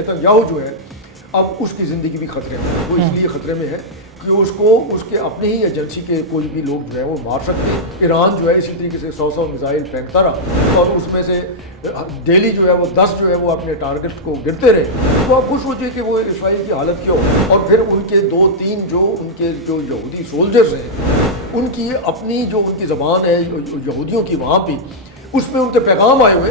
Nitin Yahoo جو ہے اب اس کی زندگی بھی خطرے میں، وہ اس لیے خطرے میں ہے کہ اس کو اس کے اپنے ہی ایجنسی کے کوئی بھی لوگ جو ہے وہ مار سکتے ہیں۔ ایران جو ہے اسی طریقے سے 100 میزائل پھینکتا رہا اور اس میں سے ڈیلی جو ہے وہ 10 جو ہے وہ اپنے ٹارگٹ کو گرتے رہے، تو آپ خوش ہو جائے کہ وہ اسرائیل کی حالت کیا ہو۔ اور پھر ان کے 2-3 جو ان کے جو یہودی سولجرز ہیں ان کی اپنی جو ان کی زبان ہے یہودیوں کی وہاں بھی، اس میں ان کے پیغام آئے ہوئے،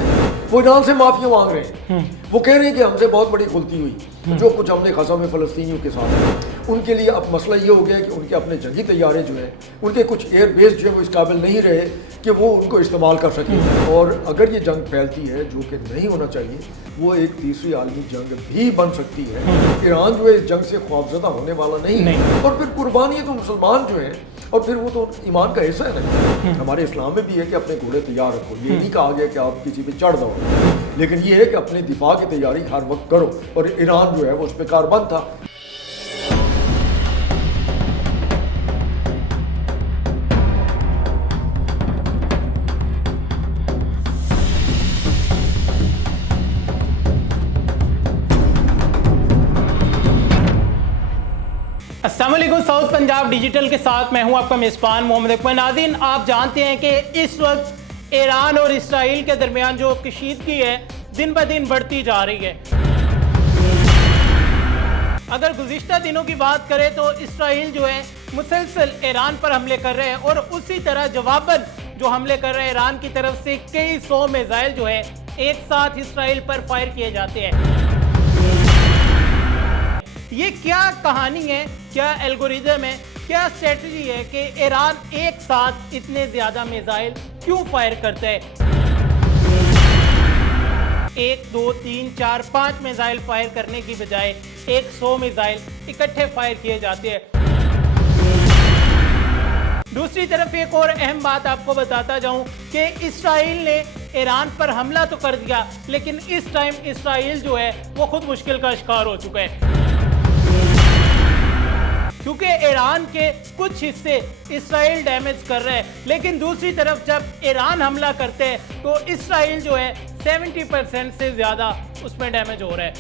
وہ ایران سے معافی مانگ رہے ہیں، وہ کہہ رہے ہیں کہ ہم سے بہت بڑی غلطی ہوئی جو کچھ ہم نے قسم ہے فلسطینیوں کے ساتھ۔ ان کے لیے اب مسئلہ یہ ہو گیا کہ ان کے اپنے جنگی طیارے جو ہیں ان کے کچھ ایئر بیس جو ہے وہ اس قابل نہیں رہے کہ وہ ان کو استعمال کر سکیں، اور اگر یہ جنگ پھیلتی ہے جو کہ نہیں ہونا چاہیے، وہ ایک تیسری عالمی جنگ بھی بن سکتی ہے۔ ایران جو ہے اس جنگ سے خوفزدہ ہونے والا نہیں، اور پھر قربانی تو مسلمان جو ہیں، اور پھر وہ تو ایمان کا حصہ ہے نا۔ ہمارے اسلام میں بھی ہے کہ اپنے گھوڑے تیار رکھو، یہ نہیں کہا گیا کہ آپ کسی پہ چڑھ دو، لیکن یہ ہے کہ اپنے دفاع کی تیاری ہر وقت کرو، اور ایران جو ہے وہ اس پہ کاربند تھا۔ السلام علیکم، ساؤتھ پنجاب ڈیجیٹل کے ساتھ میں ہوں آپ کا میزبان محمد اکمل۔ ناظرین، آپ جانتے ہیں کہ اس وقت ایران اور اسرائیل کے درمیان جو کشیدگی ہے دن بہ دن بڑھتی جا رہی ہے۔ اگر گزشتہ دنوں کی بات کریں تو اسرائیل جو ہے مسلسل ایران پر حملے کر رہے ہیں، اور اسی طرح جواباً جو حملے کر رہے ہیں ایران کی طرف سے کئی 100 میزائل جو ہے ایک ساتھ اسرائیل پر فائر کیے جاتے ہیں۔ یہ کیا کہانی ہے، کیا الگوریدم ہے، کیا اسٹریٹجی ہے کہ ایران ایک ساتھ اتنے زیادہ میزائل کیوں فائر کرتا ہے؟ 1 2 3 4 5 میزائل فائر کرنے کی بجائے 100 میزائل اکٹھے فائر کیے جاتے ہیں۔ دوسری طرف ایک اور اہم بات آپ کو بتاتا جاؤں کہ اسرائیل نے ایران پر حملہ تو کر دیا، لیکن اس ٹائم اسرائیل جو ہے وہ خود مشکل کا شکار ہو چکا ہے، کیونکہ ایران کے کچھ حصے اسرائیل ڈیمیج کر رہے ہیں، لیکن دوسری طرف جب ایران حملہ کرتے ہیں تو اسرائیل جو ہے 70% سے زیادہ اس میں ڈیمیج ہو رہا ہے۔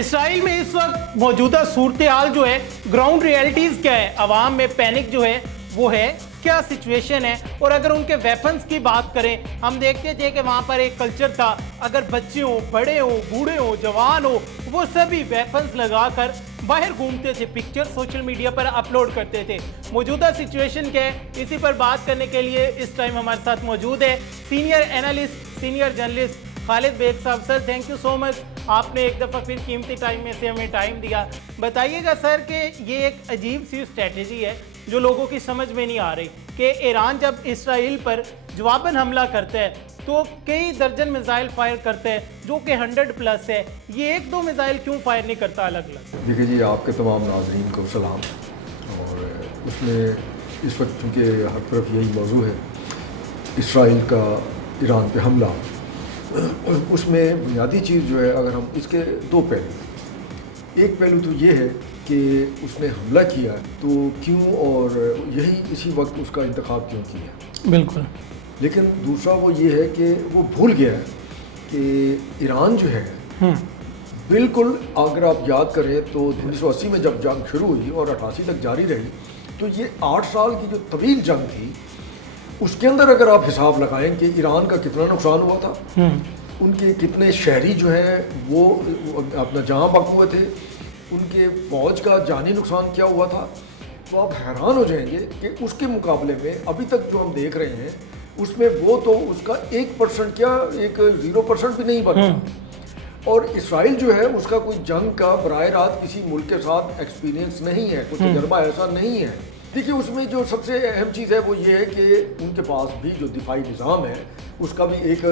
اسرائیل میں اس وقت موجودہ صورتحال جو ہے، گراؤنڈ ریئلٹیز کیا ہے، عوام میں پینک جو ہے وہ ہے، کیا سچویشن ہے، اور اگر ان کے ویپنز کی بات کریں، ہم دیکھتے تھے کہ وہاں پر ایک کلچر تھا، اگر بچے ہوں، بڑے ہوں، بوڑھے ہوں، جوان ہوں، وہ سبھی ویپنز لگا کر باہر گھومتے تھے، پکچر سوشل میڈیا پر اپلوڈ کرتے تھے۔ موجودہ سچویشن کیا ہے، اسی پر بات کرنے کے لیے اس ٹائم ہمارے ساتھ موجود ہے سینئر اینالسٹ، سینئر جرنلسٹ خالد بیگ صاحب۔ سر، تھینک یو سو مچ، آپ نے ایک دفعہ پھر قیمتی ٹائم میں سے ہمیں ٹائم دیا۔ بتائیے گا سر کہ یہ ایک عجیب سی اسٹریٹجی ہے جو لوگوں کی سمجھ میں نہیں آ رہی کہ ایران جب اسرائیل پر جواباً حملہ کرتا ہے تو کئی درجن میزائل فائر کرتا ہے جو کہ 100+ ہے، یہ 1-2 میزائل کیوں فائر نہیں کرتا الگ الگ؟ دیکھیے جی، آپ کے تمام ناظرین کو سلام، اور اس میں اس وقت چونکہ ہر طرف یہی موضوع ہے اسرائیل کا ایران پہ حملہ، اس میں بنیادی چیز جو ہے، اگر ہم اس کے 2 پہلو، ایک پہلو تو یہ ہے کہ اس نے حملہ کیا تو کیوں، اور یہی اسی وقت اس کا انتخاب کیوں کیا، بالکل، لیکن دوسرا وہ یہ ہے کہ وہ بھول گیا ہے کہ ایران جو ہے بالکل، اگر آپ یاد کریں تو 1980 میں جب جنگ شروع ہوئی اور 88 تک جاری رہی، تو یہ 8 سال کی جو طویل جنگ تھی، اس کے اندر اگر آپ حساب لگائیں کہ ایران کا کتنا نقصان ہوا تھا، ان کے کتنے شہری جو ہیں وہ اپنا جہاں بک ہوئے تھے، ان کے فوج کا جانی نقصان کیا ہوا تھا، تو آپ حیران ہو جائیں گے کہ اس کے مقابلے میں ابھی تک جو ہم دیکھ رہے ہیں اس میں وہ تو اس کا 1% کیا، 0% بھی نہیں بنا، اور اسرائیل جو ہے اس کا کوئی جنگ کا براہ راست کسی ملک کے ساتھ ایکسپیرینس نہیں ہے، کوئی تجربہ ایسا نہیں ہے۔ دیکھیے، اس میں جو سب سے اہم چیز ہے وہ یہ ہے کہ ان کے پاس بھی جو دفاعی نظام ہے اس کا بھی ایک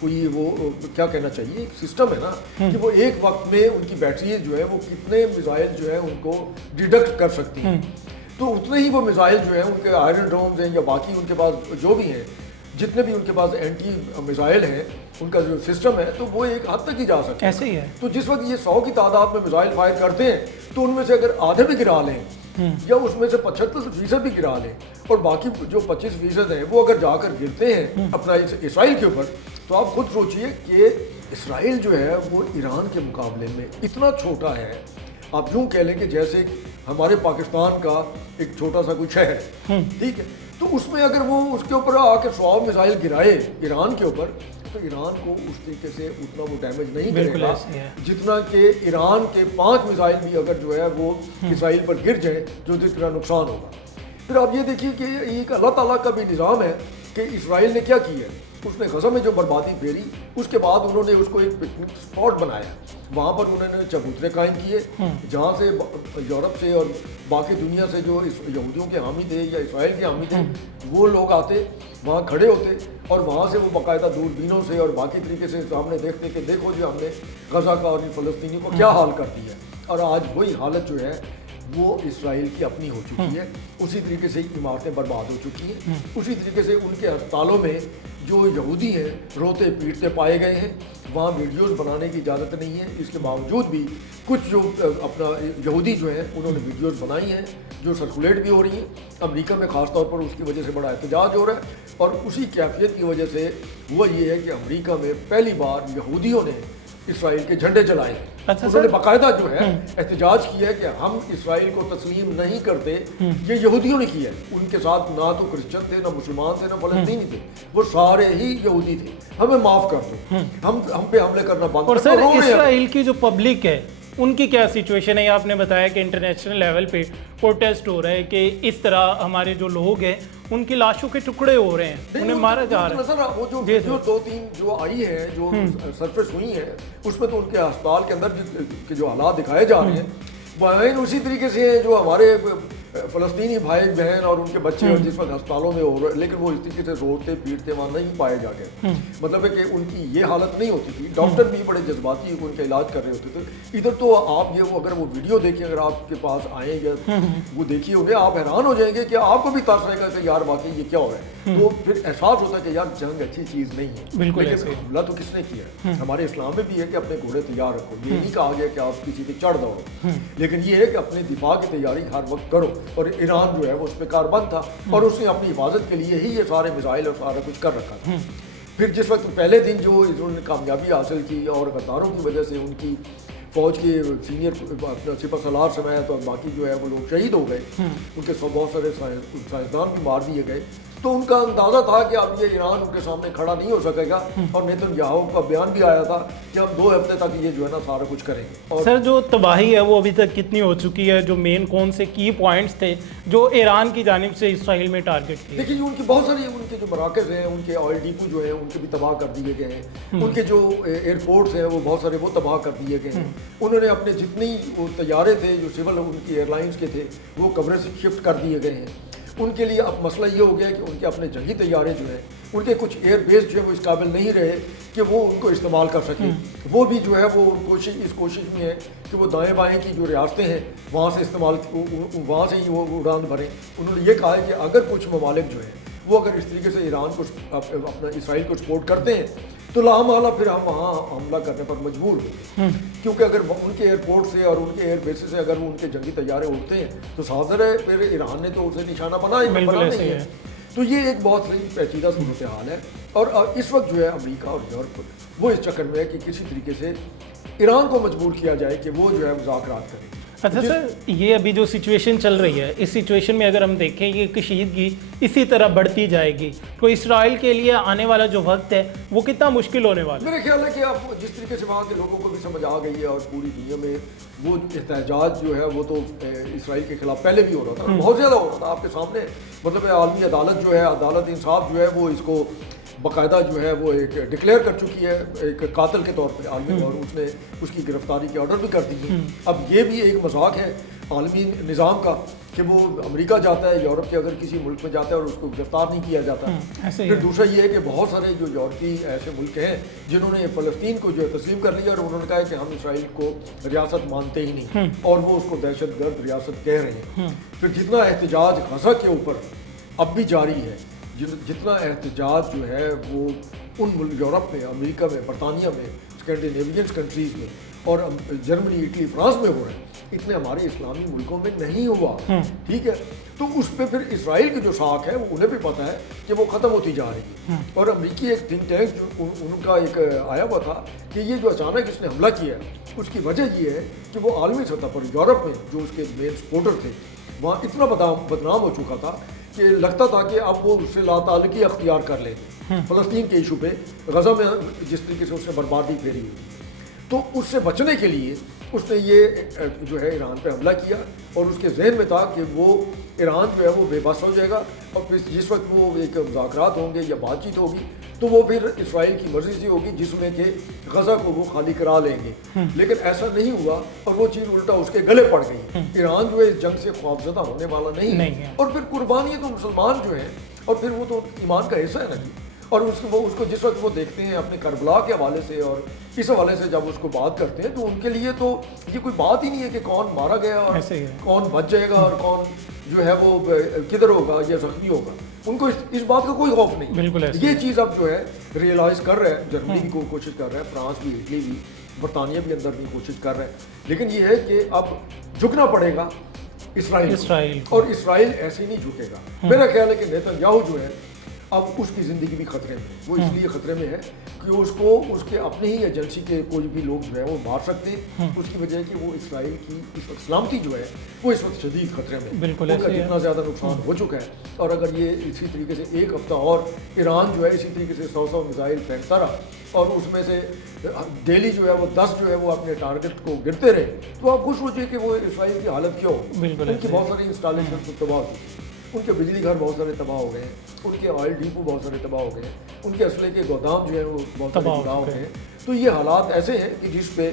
کوئی وہ کیا کہنا چاہیے، ایک سسٹم ہے نا، کہ وہ ایک وقت میں ان کی بیٹری جو ہے وہ کتنے میزائل جو ہے ان کو ڈیڈکٹ کر سکتی ہیں، تو اتنے ہی وہ میزائل جو ہیں ان کے آئرن ڈومز ہیں یا باقی ان کے پاس جو بھی ہیں، جتنے بھی ان کے پاس اینٹی میزائل ہیں، ان کا جو سسٹم ہے تو وہ ایک حد تک ہی جا سکتا ہے۔ ایسے ہی ہے، تو جس وقت یہ 100 کی تعداد میں میزائل فائر کرتے ہیں تو ان میں سے اگر آدھے بھی گرا لیں یا اس میں سے 75% بھی گرا لیں، اور باقی جو 25% ہیں وہ اگر جا کر گرتے ہیں اپنا اسرائیل کے اوپر، تو آپ خود سوچئے کہ اسرائیل جو ہے وہ ایران کے مقابلے میں اتنا چھوٹا ہے، آپ یوں کہہ لیں کہ جیسے ہمارے پاکستان کا ایک چھوٹا سا کوئی شہر ہے، ٹھیک ہے، تو اس میں اگر وہ اس کے اوپر آ کے 100 میزائل گرائے ایران کے اوپر تو ایران کو اس طریقے سے اتنا وہ ڈیمیج نہیں کرے گا جتنا کہ ایران کے 5 میزائل بھی اگر جو ہے وہ اسرائیل پر گر جائیں جو اتنا نقصان ہوگا۔ پھر آپ یہ دیکھیے کہ ایک اللہ تعالیٰ کا بھی نظام ہے کہ اسرائیل نے کیا کیا ہے، اس نے غزہ میں جو بربادی پھیری اس کے بعد انہوں نے اس کو ایک پکنک اسپاٹ بنایا، وہاں پر انہوں نے چبوترے قائم کیے جہاں سے یورپ سے اور باقی دنیا سے جو یہودیوں کے حامی تھے یا اسرائیل کے حامی تھے وہ لوگ آتے وہاں کھڑے ہوتے اور وہاں سے وہ باقاعدہ دوربینوں سے اور باقی طریقے سے سامنے دیکھتے کہ دیکھو جی ہم نے غزہ کا اور ان فلسطینیوں کو کیا حال کر دیا ہے، اور آج وہی حالت جو ہے وہ اسرائیل کی اپنی ہو چکی ہے، اسی طریقے سے عمارتیں برباد ہو چکی ہیں، اسی طریقے سے ان کے ہسپتالوں میں جو یہودی ہیں روتے پیٹتے پائے گئے ہیں، وہاں ویڈیوز بنانے کی اجازت نہیں ہے، اس کے باوجود بھی کچھ جو اپنا یہودی جو ہیں انہوں نے ویڈیوز بنائی ہیں جو سرکولیٹ بھی ہو رہی ہیں، امریکہ میں خاص طور پر اس کی وجہ سے بڑا احتجاج ہو رہا ہے، اور اسی کیفیت کی وجہ سے ہوا یہ ہے کہ امریکہ میں پہلی بار یہودیوں نے اسرائیل کے جھنڈے چلائے، انہوں نے باقاعدہ جو ہے احتجاج کیا ہے کہ ہم اسرائیل کو تسلیم نہیں کرتے، یہ یہودیوں نے کیا ہے، ان کے ساتھ نہ تو کرسچن تھے نہ مسلمان تھے نہ فلسطینی تھے، وہ سارے ہی یہودی تھے، ہمیں معاف کر دو، ہم پہ حملے کرنا بند اور کر سر دو۔ اسرائیل کی جو پبلک ہے ان کی کیا سچویشن ہے؟ آپ نے بتایا کہ انٹرنیشنل لیول پہ پروٹیسٹ ہو رہا ہے کہ اس طرح ہمارے جو لوگ ہیں ان کی لاشوں کے ٹکڑے ہو رہے ہیں، انہیں مارا جا رہا ہے۔ وہ جو ویڈیو 2-3 جو آئی ہیں جو سرفیس ہوئی ہیں اس میں تو ان کے ہسپتال کے اندر جو حالات دکھائے جا رہے ہیں بہن اسی طریقے سے جو ہمارے فلسطینی بھائی بہن اور ان کے بچے اور جس وقت ہسپتالوں میں ہو رہے، لیکن وہ اس طریقے سے روتے پیٹتے وہاں نہیں پائے جا گئے، مطلب ہے کہ ان کی یہ حالت نہیں ہوتی تھی، ڈاکٹر بھی بڑے جذباتی ان کا علاج کر رہے ہوتے تھے۔ ادھر تو آپ یہ اگر وہ ویڈیو دیکھیں، اگر آپ کے پاس آئیں یا وہ دیکھیے انہیں، آپ حیران ہو جائیں گے کہ آپ کو بھی ترس آئے گا کہ یار واقعی یہ کیا ہو رہا ہے، تو پھر احساس ہوتا ہے کہ یار جنگ اچھی چیز نہیں ہے، لیکن حملہ تو کس نے کیا ہے؟ ہمارے اسلام میں بھی ہے کہ اپنے گھوڑے تیار رکھو، یہ نہیں کہا گیا کہ آپ کسی پہ چڑھ دوڑو، لیکن یہ ہے کہ اپنے دفاع کی تیاری ہر وقت کرو، اور ایران جو ہے وہ اس پہ کاربند تھا اور اس نے اپنی حفاظت کے لیے ہی یہ سارے میزائل اور سارا کچھ کر رکھا تھا۔ پھر جس وقت پہلے دن جو انہوں نے کامیابی حاصل کی اور غداروں کی وجہ سے ان کی فوج کے سینئر سپہ سالار سمیت اور باقی جو ہے وہ لوگ شہید ہو گئے، ان کے بہت سارے سائنسدان بھی مار دیے گئے، تو ان کا اندازہ تھا کہ اب یہ ایران ان کے سامنے کھڑا نہیں ہو سکے گا، اور نیتن کا بیان بھی آیا تھا کہ ہم 2 ہفتے تک یہ جو ہے نا سارا کچھ کریں گے۔ سر جو تباہی ہے وہ ابھی تک کتنی ہو چکی ہے؟ جو مین کون سے کی پوائنٹس تھے جو ایران کی جانب سے اسرائیل میں ٹارگٹ کیے؟ دیکھیے ان کی بہت ساری ان کے جو مراکز ہیں، ان کے آئل ڈیپو جو ہیں ان کے بھی تباہ کر دیے گئے ہیں، ان کے جو ایئرپورٹس ہیں وہ بہت سارے وہ تباہ کر دیے گئے ہیں، انہوں نے اپنے جتنی وہ طیارے تھے جو سول ان کی ایئر لائنس کے تھے وہ کوریج سے شفٹ کر دیے گئے ہیں۔ ان کے لیے اب مسئلہ یہ ہو گیا کہ ان کے اپنے جنگی طیارے جو ہیں ان کے کچھ ایئر بیس جو ہے وہ اس قابل نہیں رہے کہ وہ ان کو استعمال کر سکیں، وہ بھی جو ہے وہ اس کوشش میں ہے کہ وہ دائیں بائیں کی جو ریاستیں ہیں وہاں سے وہاں سے ہی وہ اڑان بھریں۔ انہوں نے یہ کہا ہے کہ اگر کچھ ممالک جو ہیں وہ اگر اس طریقے سے ایران کو اپنا اسرائیل کو سپورٹ کرتے ہیں تو لامحالہ پھر ہم وہاں حملہ کرنے پر مجبور ہوں گے، کیونکہ اگر ان کے ایئرپورٹ سے اور ان کے ایئر بیسز سے اگر وہ ان کے جنگی طیارے اڑتے ہیں تو ظاہر ہے پھر ایران نے تو اسے نشانہ بنا نہیں ہے۔ تو یہ ایک بہت صحیح پیچیدہ صورتحال ہے، اور اس وقت جو ہے امریکہ اور یورپ وہ اس چکر میں ہے کہ کسی طریقے سے ایران کو مجبور کیا جائے کہ وہ جو ہے مذاکرات کرے۔ اچھا سر، یہ ابھی جو سچویشن چل رہی ہے اس سچویشن میں اگر ہم دیکھیں یہ کشیدگی اسی طرح بڑھتی جائے گی تو اسرائیل کے لیے آنے والا جو وقت ہے وہ کتنا مشکل ہونے والا ہے؟ میرے خیال ہے کہ اب جس طریقے سے وہاں کے لوگوں کو بھی سمجھ آ گئی ہے اور پوری دنیا میں وہ احتجاج جو ہے وہ تو اسرائیل کے خلاف پہلے بھی ہو رہا تھا، بہت زیادہ ہو رہا تھا آپ کے سامنے، مطلب عالمی عدالت جو ہے عدالت انصاف جو ہے وہ اس کو باقاعدہ جو ہے وہ ایک ڈکلیئر کر چکی ہے ایک قاتل کے طور پہ عالمی، اور اس نے اس کی گرفتاری کے آرڈر بھی کر دی ہے۔ اب یہ بھی ایک مذاق ہے عالمی نظام کا کہ وہ امریکہ جاتا ہے یورپ کے اگر کسی ملک میں جاتا ہے اور اس کو گرفتار نہیں کیا جاتا۔ پھر دوسرا یہ ہے کہ بہت سارے جو یورپی ایسے ملک ہیں جنہوں نے فلسطین کو جو ہے تسلیم کر لیا اور انہوں نے کہا کہ ہم اسرائیل کو ریاست مانتے ہی نہیں، اور وہ اس کو دہشت گرد ریاست کہہ رہے ہیں۔ پھر جتنا احتجاج غزہ کے اوپر اب بھی جاری ہے، جتنا احتجاج جو ہے وہ ان ملک یورپ میں، امریکہ میں، برطانیہ میں، اسکینڈینیوین کنٹریز میں اور جرمنی اٹلی فرانس میں ہو رہا ہے، اتنے ہمارے اسلامی ملکوں میں نہیں ہوا، ٹھیک ہے. تو اس پہ پھر اسرائیل کی جو ساکھ ہے وہ انہیں بھی پتہ ہے کہ وہ ختم ہوتی جا رہی ہے. اور امریکی ایک تھنک ٹینک جو ان کا ایک آیا ہوا تھا کہ یہ جو اچانک اس نے حملہ کیا ہے اس کی وجہ یہ ہے کہ وہ عالمی سطح پر یورپ میں جو اس کے مین سپورٹر تھے وہاں اتنا بدنام ہو چکا تھا کہ لگتا تھا کہ اب وہ اس سے لا تعلقی اختیار کر لیں گے فلسطین کے ایشو پہ. غزہ میں جس طریقے سے اس نے بربادی پھیری ہوئی، تو اس سے بچنے کے لیے اس نے یہ جو ہے ایران پہ حملہ کیا، اور اس کے ذہن میں تھا کہ وہ ایران جو ہے وہ بے بس ہو جائے گا، اور پھر جس وقت وہ ایک مذاکرات ہوں گے یا بات چیت ہوگی تو وہ پھر اسرائیل کی مرضی سے ہوگی جس میں کہ غزہ کو وہ خالی کرا لیں گے. لیکن ایسا نہیں ہوا اور وہ چیز الٹا اس کے گلے پڑ گئی. ایران جو ہے اس جنگ سے خوفزدہ ہونے والا نہیں ہے، اور پھر قربانی تو مسلمان جو ہیں، اور پھر وہ تو ایمان کا حصہ ہے نا جی. اور اس کو جس وقت وہ دیکھتے ہیں اپنے کربلا کے حوالے سے اور اس حوالے سے جب اس کو بات کرتے ہیں تو ان کے لیے تو یہ کوئی بات ہی نہیں ہے کہ کون مارا گیا اور کون بچ جائے گا اور کون جو ہے وہ کدھر ہوگا یا زخمی ہوگا. ان کو اس بات کا کوئی خوف نہیں. بالکل یہ چیز اب جو ہے ریئلائز کر رہا ہے، جرمنی بھی کوشش کر رہا ہے، فرانس بھی، اٹلی بھی، برطانیہ بھی اندر بھی کوشش کر رہا ہے. لیکن یہ ہے کہ اب جھکنا پڑے گا اسرائیل، اور اسرائیل ایسے نہیں جھکے گا. میرا خیال ہے کہ نیتن یاہو جو ہے اب اس کی زندگی بھی خطرے میں، وہ اس لیے خطرے میں ہے کہ اس کو اس کے اپنے ہی ایجنسی کے کوئی بھی لوگ جو ہے وہ مار سکتے ہیں. اس کی وجہ ہے کہ وہ اسرائیل کی اس وقت سلامتی جو ہے وہ اس وقت شدید خطرے میں. بالکل ان کا جتنا زیادہ نقصان ہو چکا ہے، اور اگر یہ اسی طریقے سے ایک ہفتہ اور ایران جو ہے اسی طریقے سے 100 میزائل پھینکتا رہا اور اس میں سے ڈیلی جو ہے وہ 10 جو ہے وہ اپنے ٹارگٹ کو گرتے رہے، تو آپ خوش سوچیے کہ وہ اسرائیل کی حالت کیا ہو. ان کی بہت ساری انسٹالیشن تباہ ہو گئی، ان کے بجلی گھر بہت سارے تباہ ہو گئے ہیں، ان کے آئل ڈیپو بہت سارے تباہ ہو گئے ہیں، ان کے اسلحے کے گودام جو ہیں وہ بہت سارے تباہ ہو گئے ہیں. تو یہ حالات ایسے ہیں کہ جس پہ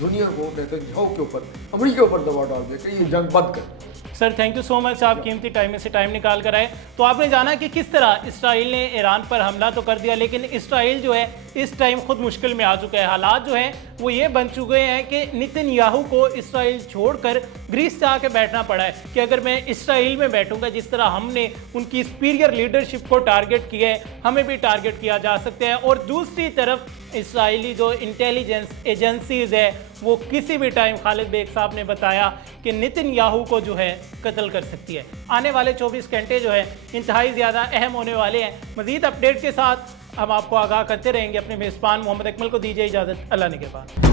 دنیا کو نیتن یاہو کے اوپر، امریکہ کے اوپر دباؤ ڈال دیا کہ یہ جنگ بند کر. سر تھینک یو سو مچ، آپ قیمتی ٹائم میں سے ٹائم نکال کر آئے. تو آپ نے جانا کہ کس طرح اسرائیل نے ایران پر حملہ تو کر دیا، لیکن اسرائیل جو ہے اس ٹائم خود مشکل میں آ چکا ہے. حالات جو ہیں وہ یہ بن چکے ہیں کہ نیتن یاہو کو اسرائیل چھوڑ کر گریس سے آ کے بیٹھنا پڑا ہے کہ اگر میں اسرائیل میں بیٹھوں گا، جس طرح ہم نے ان کی سپیریئر لیڈرشپ کو ٹارگٹ کیا ہے، ہمیں بھی ٹارگٹ کیا جا سکتے ہیں. اور دوسری طرف اسرائیلی جو انٹیلیجنس ایجنسیز ہے وہ کسی بھی ٹائم، خالد بیگ صاحب نے بتایا کہ نیتن یاہو کو جو ہے قتل کر سکتی ہے. آنے والے 24 گھنٹے جو ہے انتہائی زیادہ اہم ہونے والے ہیں. مزید اپڈیٹ کے ساتھ ہم آپ کو آگاہ کرتے رہیں گے. اپنے میزبان محمد اکمل کو دیجیے اجازت. اللہ نگہبان.